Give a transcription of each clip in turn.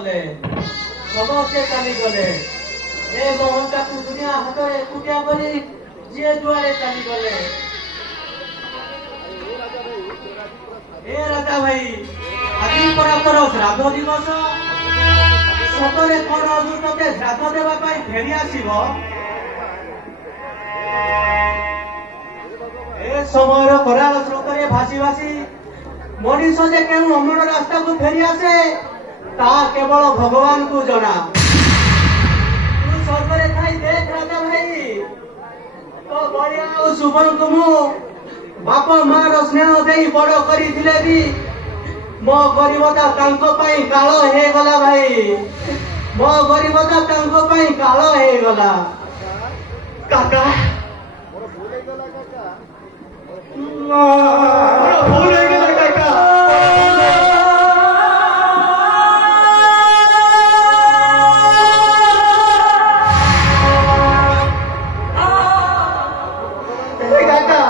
गले समस्ते चली गले ए मोहनटा को दुनिया हाथ में कुटिया बोली जे दुआरे चली गले ए राजा भाई आदि पर तोर श्राद्ध दिवस सतरे कोन अर्जुन तते श्राद्ध देबा पई फेरी आसीबो ए समयर खरा स्रोतरे भासी भासी मनीष जे केउ अमर रास्ता को फेरी आसे ता केवल भगवान को जना तू स्वर्गरे थाई देख राजा भाई तो बड़िया और शुभम तुमु बाप मार स्नेह देई बड़ करिथिले भी मो गरीबता तांको पई कालो हे गला भाई मो गरीबता तांको पई कालो हे गला काका मोर भूल हे गला काका मोर भूल हे गला काका ए काका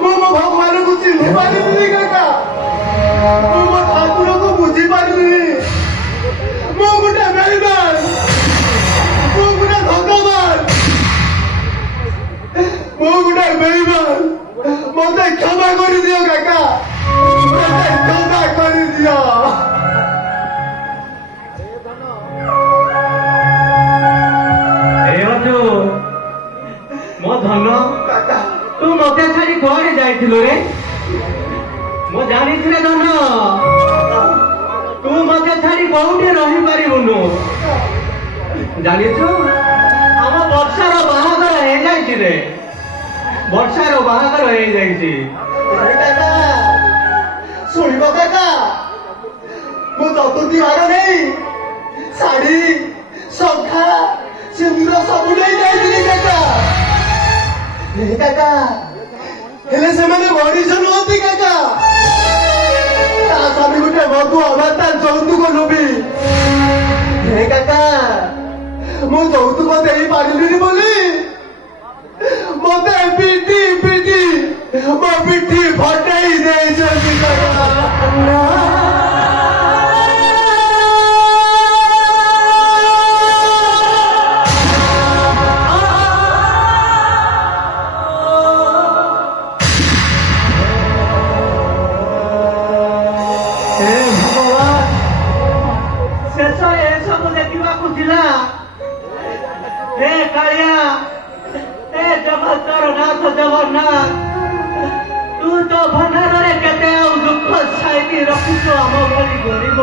मो भगवान को चिन्ह पारिनी काका मो ठाकुर को बुझी पारिनी मो गुटे बेईमान मो गुटे धोखाबाज मो गुटे बेईमान मते क्षमा कर दियो काका मते क्षमा कर दियो ए बंधु मो धन काका तू मते छाड़ी कोड़े जाइथिलो रे मो जानी थिले धन तू मते छाड़ी कोउठी रही पारिबुनु जानिछु हम वर्षार बाहागर हे जाइछि रे वर्षार बाहागर हे जाइछि अरे काका सुनिबो काका मो दतुती हार नहीं साड़ी शंखा सिंदूर सब नहीं जाइछि काका हे काका हेले से मैंने मरीज नुहति काका ता स्वामी गुटे मधु अमाता যৌতুক लोभी हे काका मो যৌতুক देई पारिलिनी बोली मते पिटी पिटी मो पिटी फटाई देइछथि काका जगन्नाथ तू तो भंडारे केते दुख छाई रखुछ आम भली गरीब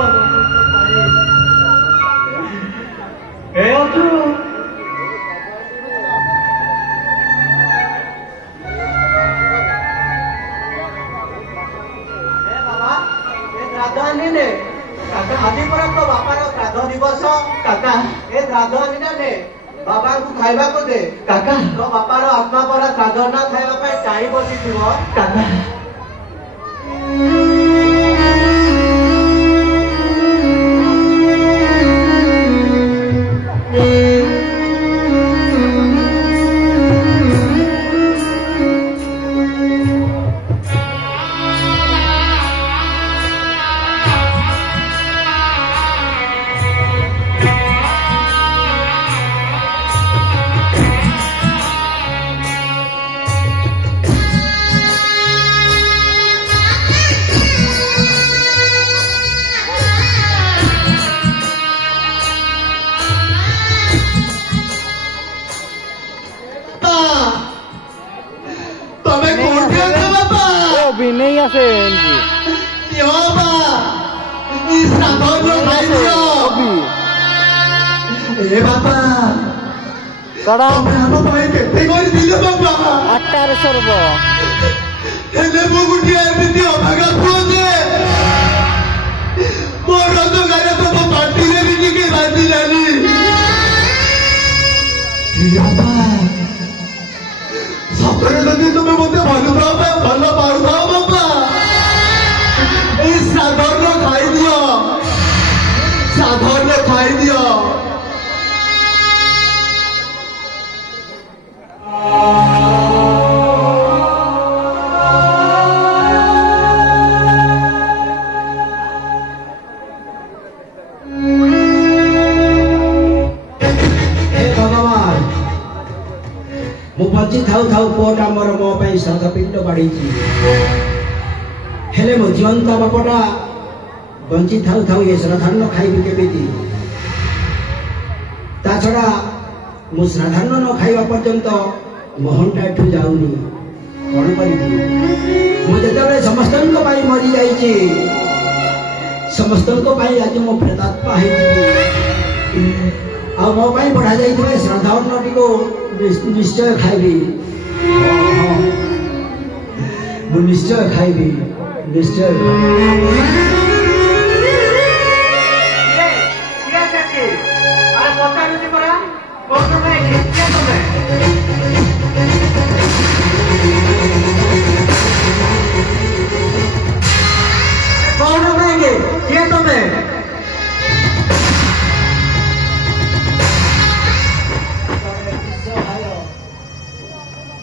ए अथु ए बाबा ए श्राद्ध ने काका आदि पर तो बापार श्राद्ध दिवस काका ए श्राद्ध ने बाबा को खाइबा को दे काका तो बापार आत्मा पर श्राद्ध ना खाइबा पे चाहि बसी थिबो काका नहीं आसे बाबा कड़ा केते कर दिले बाबा 1800 रुपया हेले मो गुटिया एमिति अभागा पुजे मोर तो गारे तो पार्टी रे भी के बाजी जानी बाबा सपरे जदि तुमे मते भलो पारुथाओ बाबा ए साधारण खाई दियो साधारण खाई दियो श्राद्धपिंड बाढ़ी हेले मो जीवंता बापटा बंची थाउ थाउ ये श्राद्धान्न खाइबी केमिति ता छड़ा मु श्राद्धान्न न खाइबा पर्यंत मोहनटा एठू जाउनी कौन करी मु जेतेबेले समस्तन को पाई मरी जाईची समस्तन को पाई आज मो प्रेतात्मा हेती आ मो पाई बढ़ा जाईथे श्राद्धान्न टिको निश्चय खाइबी मु निश्चय खाइबी निश्चय कौन रहेंगे ये तुम्हें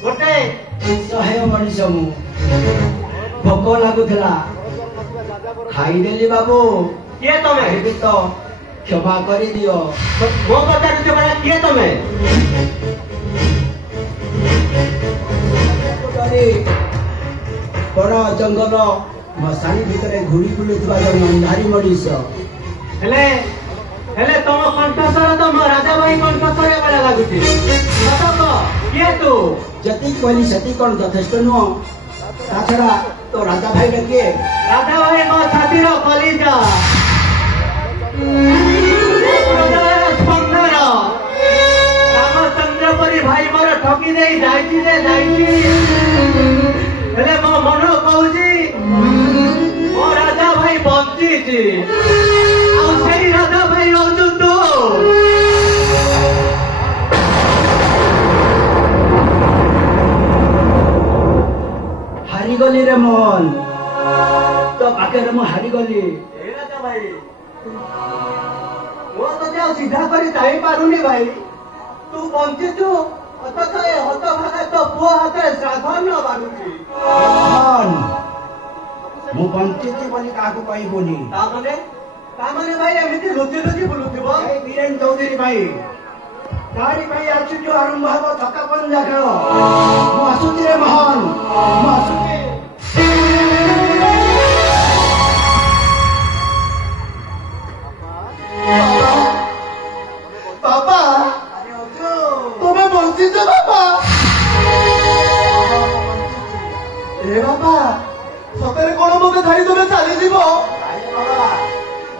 गोटे सहाय मनीष मु भोक लगुला खाईदेली बाबू किए तुम्हें खाइबी तो क्षमा कर दियो वो पचारुचे बड़ा किए तुम्हें बड़ जंगल मशाणी भितर घूरी बुलुवा अंधारी मनीष हेले हेले तुम कंठस्वर तो मो राजा भाई कंठस्वर बेला लगुची सत किए तू जति कहली सेति कौन यथेष्ट नुह ता छड़ा तो राजा भाई किए राजा भाई मो छातीर कलिजा स्पंदन रामचंद्र परी भाई मोर ठकी दे जाइची रे जाइची हेले मो मन कहूची मो राजा भाई बंचीची आ सेही राजा भाई रहू तू हारीगली रे मोहन तो पाखे मु हारीगली ए राजा भाई मो तो सीधा करी जाई पारुनी भाई तू बंचीचु अथच ए हतभागा तो पुआ हाथे श्राद्धन्न बारुची मोहन मु बंचिति बोली काकू कहबोनी तामने भाई एमिति लुचि लुचि बुलुथिबो ए वीरेन चौधरी भाई गाड़ी भाई आछु जो आरंभ हबो छक्का पंजा खेल मु आसुची रे मोहन मु आसुची बाबा तुम्हें बंची छो बाबा ए बाबा सତରେ कोन मते धाई तमे चली जीवो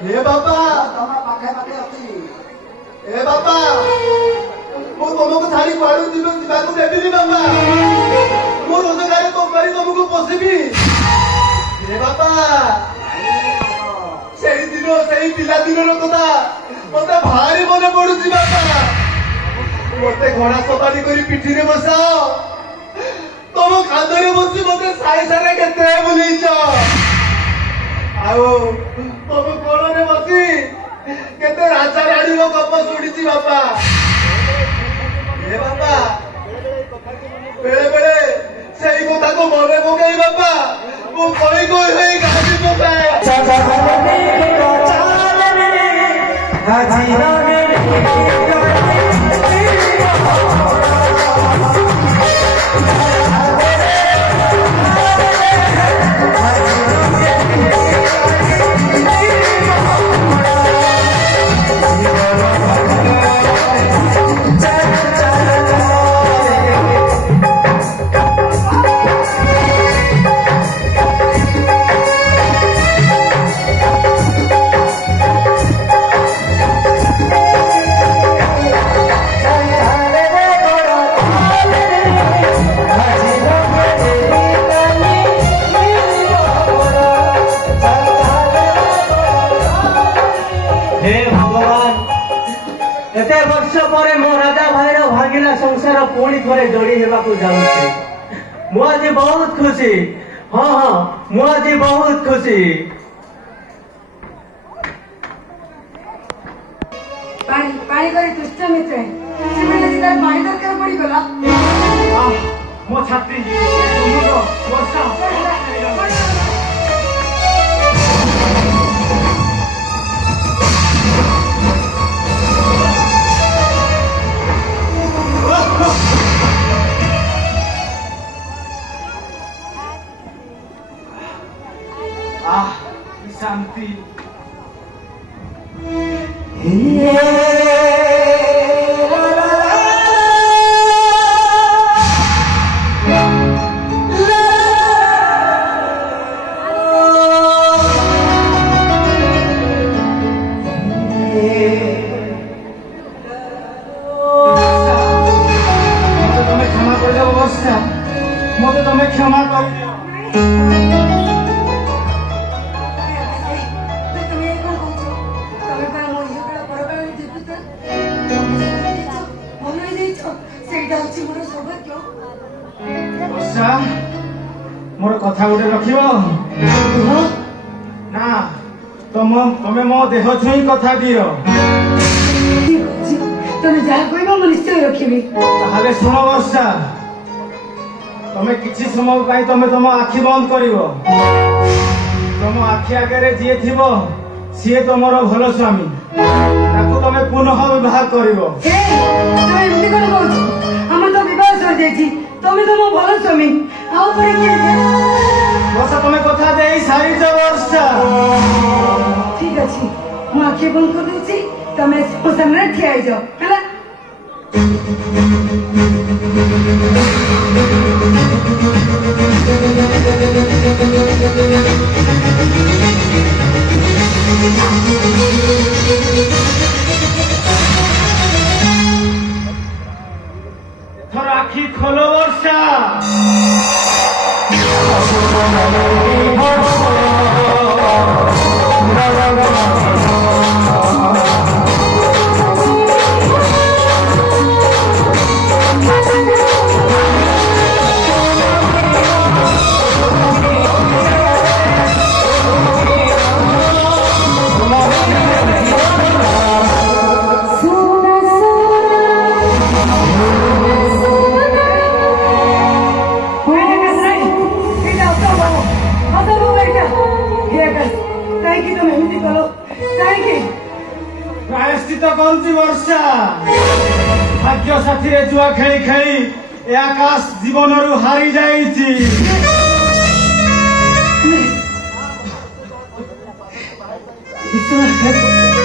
ए बाबा तमा पाखे पाखे अछि ए बाबा मो तुमको छाड़ी कुआडू जीवाकू देबिनी बाबा मो रोजगार कम करी तुमको पोषिबी ए बाबा सेही दिन सेही पिला दिनर कथा मते भारी मने पडुची बाबा मते घोड़ा सवारी करी पिठी रे बसाओ तुम कांधरे बसी मते साई सारे केते बुलीच आओ तुम कोणे बसी केते राजा रानी रो गप सुनिची बाबा ए बाबा बेले बेले सेही कथा को मने पकाई बाबा मो कोई कोई होई गाजी पकाए संसार पुणी थे जोड़ी हेबाकू जाऊँ मु आज बहुत खुशी हाँ हाँ मु आज बहुत खुशी पानी करी दुष्ट मित्र पानी दरकार पड़ी गला मो छात्री वर्षा आह की शांति। मत तुम्हें क्षमा कर दियो। मोर कथा गोटे रख ना तुम्हें मो देह छुई कथा दियो। तुम्हें जहाँ कह निश्चय रखी। शुण वर्षा तुम्हें किसी समय तुम्हें तुम आखि बंद कर तुम आखि आगे जी थी सी तुम भल स्वामी तुम्हें पुनः विवाह कर तुम्हें तुम भल स्वामी वर्षा तुम्हें कथा दे सारी वर्षा ठीक अच्छे मु आखि बंद कर दूसरी तुम्हें सामने ठिया जाओ है। थोर आखि खोलो वर्षा। प्रायश्चित कौन वर्षा भाग्य साथी जुआ खेली खेली ए आकाश जीवन रु हारी जाइछि।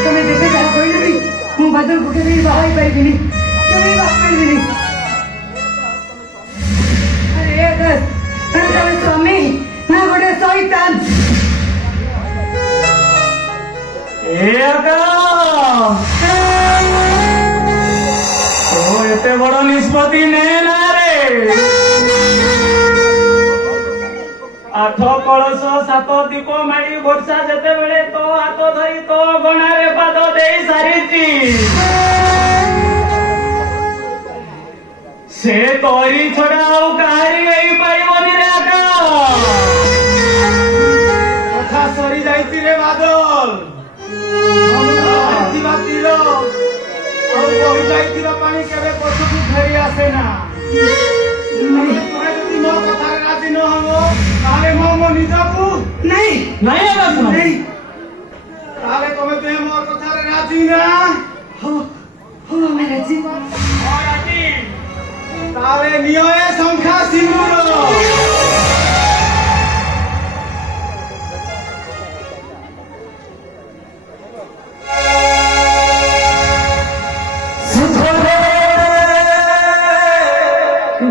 तुम देखे जहाँ कहले भी मु बादल को केबे बाहाई पाइबिनी केबे बाहाई पाइबिनी। अरे आकाश तुम स्वामी ना गोटे शैतान। एते बड़ निष्पत्ति ने ना रे। 8 कलश 7 दीप माड़ी वर्षा जेते बेले तो हाथ धरी तो गणारे पाद दे सारी से तोरी छड़ा कहारी गई पाइबनी रे कथा सरी जाइति रे बादल। पानी केवे पछुकू फेरी आसे ना। मो कथा राजी न हो मो निजकू नहीं तुम्हें तुम मो कथा राजी ना हो मैं राजी नियो संख्या सिंदूर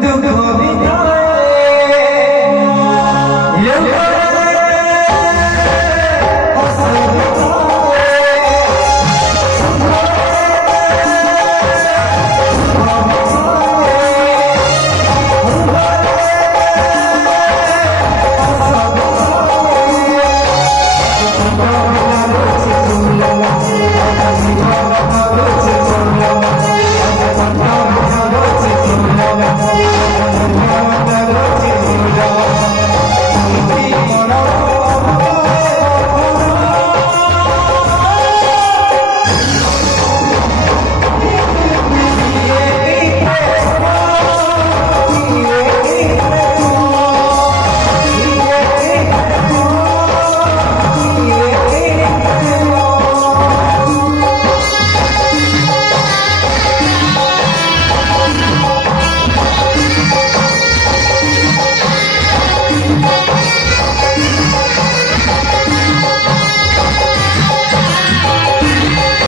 दुख